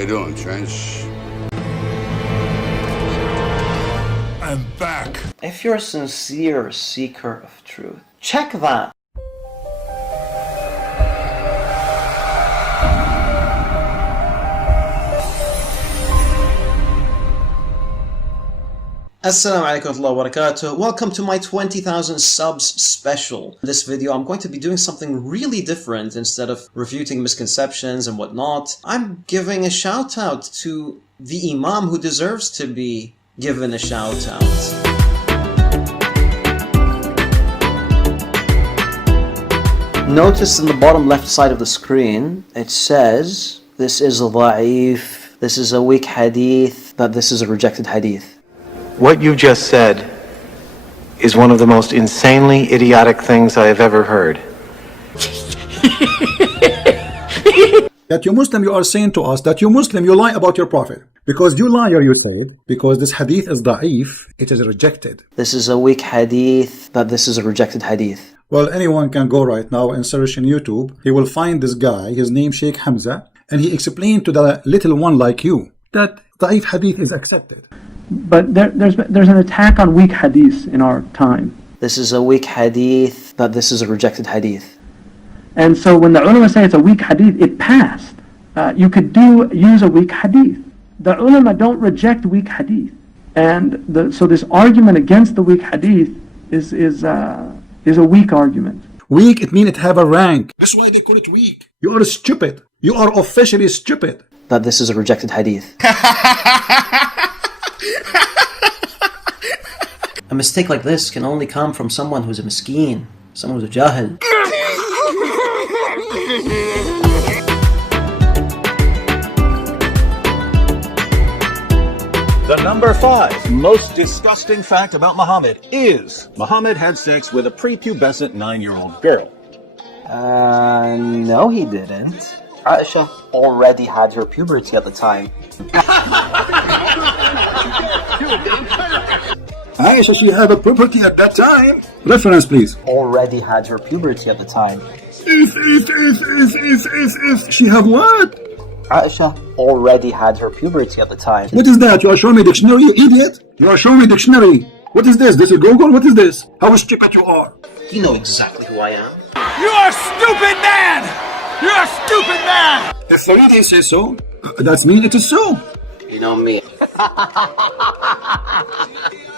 you doing, Trench? I'm back. If you're a sincere seeker of truth, check that. Assalamu alaikum wa rahmatullahi wa barakatuh. Welcome to my 20,000 subs special. In this video, I'm going to be doing something really different. Instead of refuting misconceptions and whatnot, I'm giving a shout out to the Imam who deserves to be given a shout out. Notice in the bottom left side of the screen, it says, this is a da'if, this is a weak hadith, that this is a rejected hadith. What you just said is one of the most insanely idiotic things I have ever heard. That you Muslim, you are saying to us that you Muslim, you lie about your Prophet. Because you liar, you said, because this hadith is da'if, it is rejected. This is a weak hadith, that this is a rejected hadith. Well, anyone can go right now and search in YouTube. He will find this guy, his name Sheikh Hamza, and he explained to the little one like you that da'if hadith is accepted. But there's an attack on weak hadiths in our time. This is a weak hadith, that this is a rejected hadith. And so when the ulama say it's a weak hadith, it passed. You could use a weak hadith. The ulama don't reject weak hadith. And so this argument against the weak hadith is a weak argument. Weak, it means it have a rank. That's why they call it weak. You are stupid. You are officially stupid. That this is a rejected hadith. A mistake like this can only come from someone who's a miskeen, someone who's a jahil. The number 5 most disgusting fact about Muhammad is Muhammad had sex with a prepubescent 9-year-old girl. No he didn't. Aisha already had her puberty at the time. Aisha, she had a puberty at that time. Reference, please. Already had her puberty at the time. If. She have what? Aisha already had her puberty at the time. What is that? You are showing me dictionary, you idiot? You are showing me dictionary. What is this? This is Google? What is this? How stupid you are. You know exactly who I am. You're a stupid man! You're a stupid man! If Farida says so, that means it is so. You know me.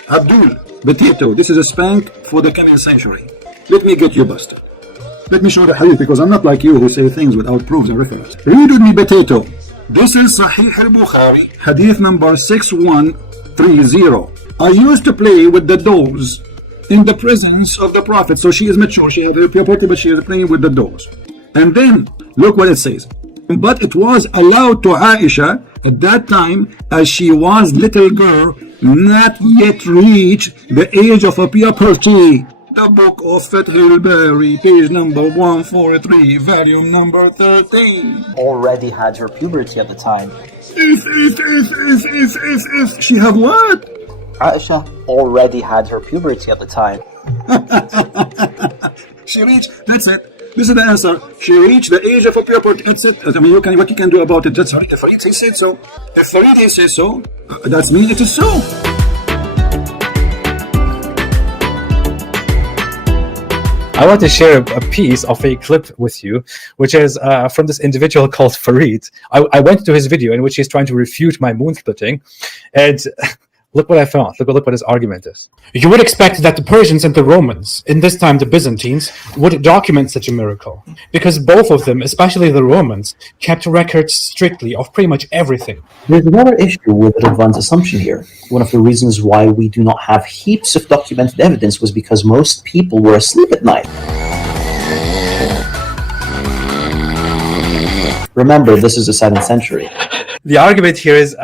Abdul, potato, this is a spank for the coming century. Let me get you busted. Let me show the hadith, because I'm not like you who say things without proofs and reference. Read with me, potato. This is Sahih al-Bukhari, hadith number 6130. I used to play with the dogs in the presence of the Prophet. So she is mature, she had her puberty, but she is playing with the dogs. And then, look what it says. But it was allowed to Aisha at that time, as she was little girl, not yet reached the age of a puberty. The book of Fath al-Bari, page number 143, volume number 13. Already had her puberty at the time. If. She have what? Aisha already had her puberty at the time. She reached, that's it. This is the answer. She reached the age of a puberty. That's it. I mean, what you can do about it. That's right. If Farid says so. If Farid says so, that means it is so. I want to share a piece of a clip with you, which is from this individual called Farid. I went to his video in which he's trying to refute my moon splitting, and look what I found. Look what his argument is. You would expect that the Persians and the Romans, in this time the Byzantines, would document such a miracle, because both of them, especially the Romans, kept records strictly of pretty much everything. There's another issue with Ridwan's assumption here. One of the reasons why we do not have heaps of documented evidence was because most people were asleep at night. Remember, this is the 7th century. The argument here is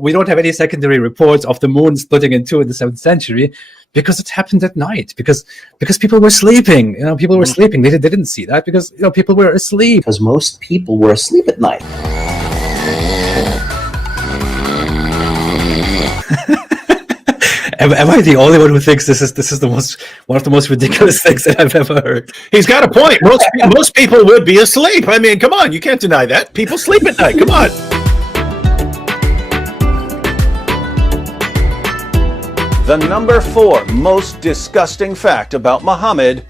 we don't have any secondary reports of the moon splitting in two in the 7th century because it happened at night, because people were sleeping. People were sleeping. They didn't see that because people were asleep. Because most people were asleep at night. Am I the only one who thinks this is one of the most ridiculous things that I've ever heard? He's got a point. Most people would be asleep. I mean, come on, you can't deny that. People sleep at night. Come on. The number 4 most disgusting fact about Muhammad: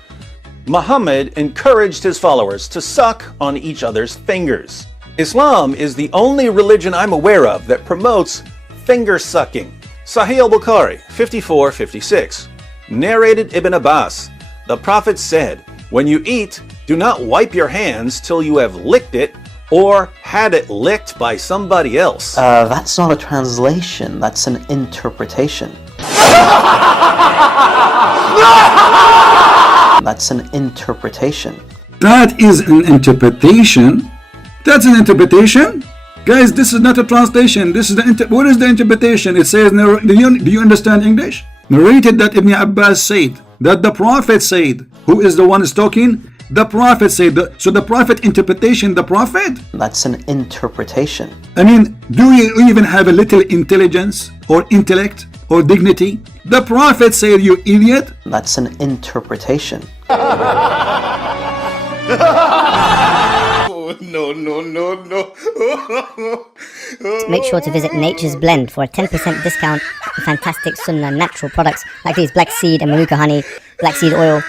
Muhammad encouraged his followers to suck on each other's fingers. Islam is the only religion I'm aware of that promotes finger sucking. Sahih al-Bukhari 54:56. Narrated Ibn Abbas, the Prophet said, "When you eat, do not wipe your hands till you have licked it or had it licked by somebody else." That's not a translation, that's an interpretation. That's an interpretation. That is an interpretation. That's an interpretation. Guys, this is not a translation. This is what is the interpretation? It says, do you understand English? Narrated that Ibn Abbas said, that the Prophet said. Who is the one is talking? The Prophet said. So the Prophet interpretation, the Prophet? That's an interpretation. I mean, do you even have a little intelligence or intellect or dignity? The Prophet said, you idiot. That's an interpretation. Make sure to visit Nature's Blend for a 10% discount on fantastic Sunnah natural products like these black seed and manuka honey, black seed oil.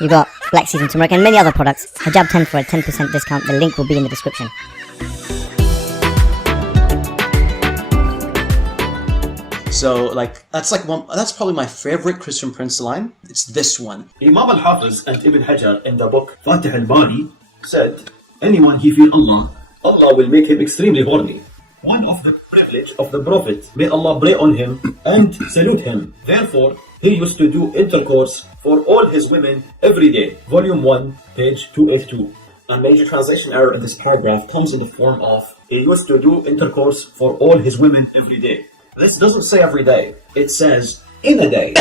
You got black seed and turmeric and many other products. Hijab 10 for a 10% discount. The link will be in the description. So, that's probably my favorite Christian Prince line. It's this one. Imam al-Hafiz and Ibn Hajar in the book Fatih al-Bari said, anyone he feel Allah, Allah will make him extremely horny. One of the privilege of the Prophet, may Allah pray on him and salute him. Therefore, he used to do intercourse for all his women every day. Volume 1, page 282. A major translation error in this paragraph comes in the form of, he used to do intercourse for all his women every day. This doesn't say every day. It says, in a day.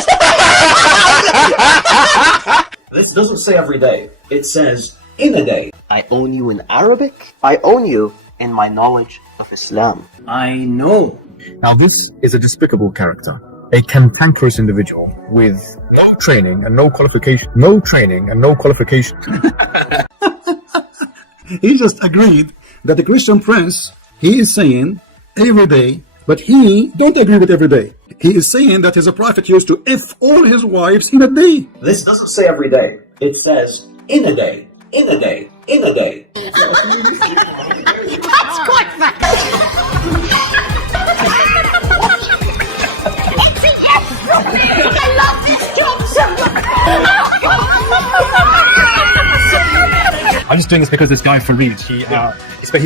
This doesn't say every day. It says, in a day. I own you in Arabic. I own you in my knowledge of Islam. I know. Now this is a despicable character, a cantankerous individual with no training and no qualification. He just agreed that the Christian Prince, he is saying every day, but he don't agree with every day. He is saying that his prophet used to F all his wives in a day. This doesn't say every day. It says, in a day. In a day. In a day. That's quite fact. I love this job so much. I'm just doing this because this guy Farid, he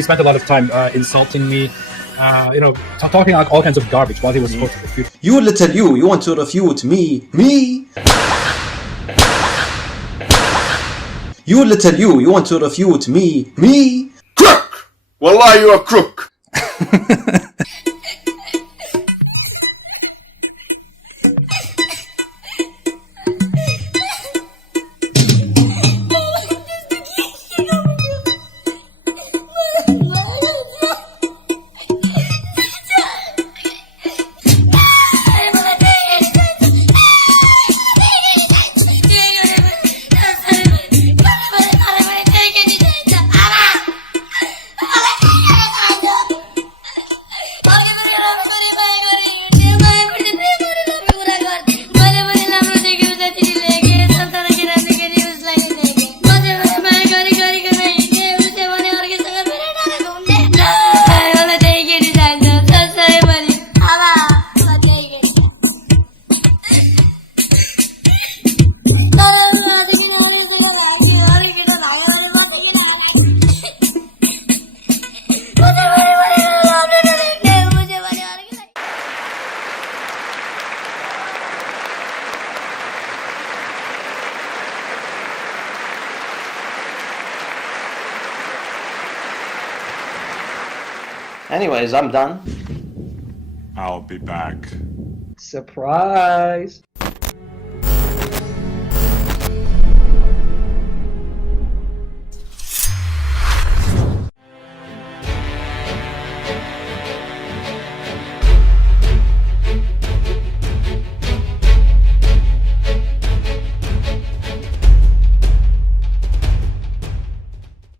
spent a lot of time insulting me, talking like all kinds of garbage while he was supposed to refute. You little you want to refute me? You little you want to refute me? Crook! Wallah, you're a crook. Anyways, I'm done. I'll be back. Surprise!